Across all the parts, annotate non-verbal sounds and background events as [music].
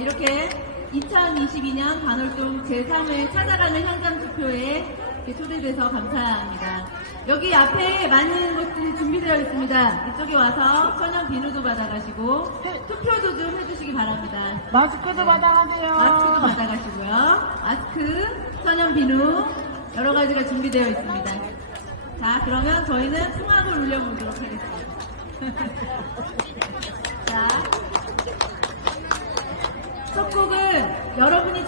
이렇게 2022년 반월동 제3회 찾아가는 현장 투표에 초대돼서 감사합니다. 여기 앞에 많은 것들이 준비되어 있습니다. 이쪽에 와서 천연 비누도 받아가시고 투표도 좀 해주시기 바랍니다. 마스크도 받아가세요. 마스크도 받아가시고요. 마스크, 천연 비누 여러 가지가 준비되어 있습니다. 자, 그러면 저희는 풍악을 울려보도록 하겠습니다. [laughs]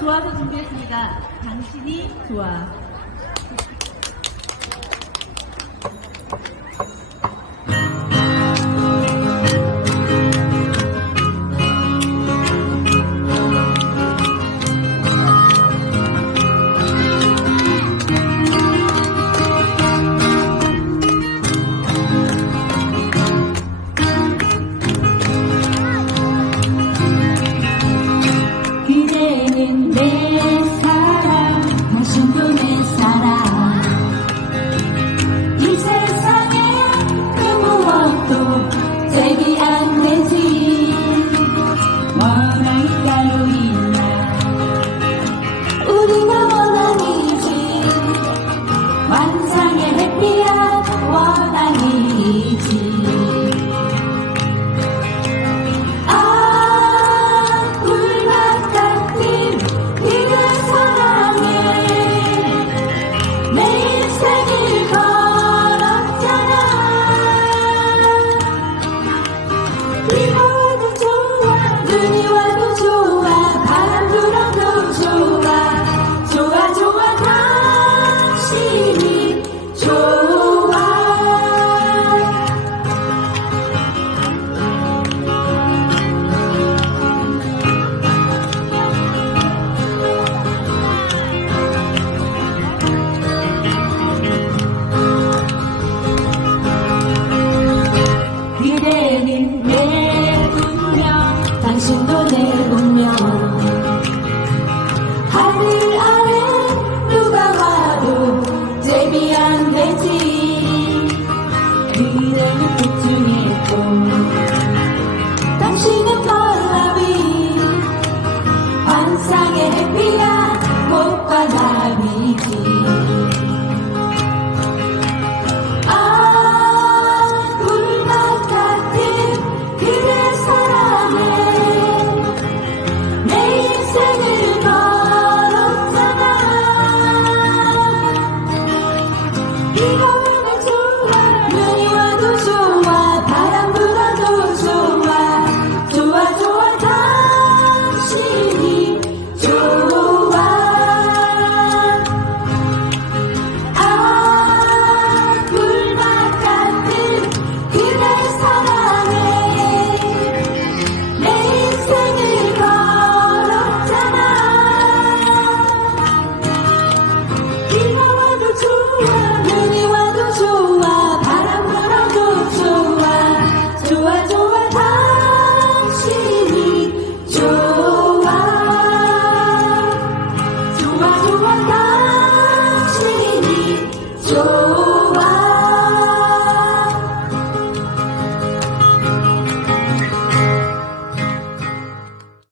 좋아서 준비했습니다. 당신이 좋아. 당신도 내 운명 하늘 아래 누가 와도 제비 안 되지. 그대는 꽃중에 꽃 당신은 벌나비 환상의 해피한 꽃과 나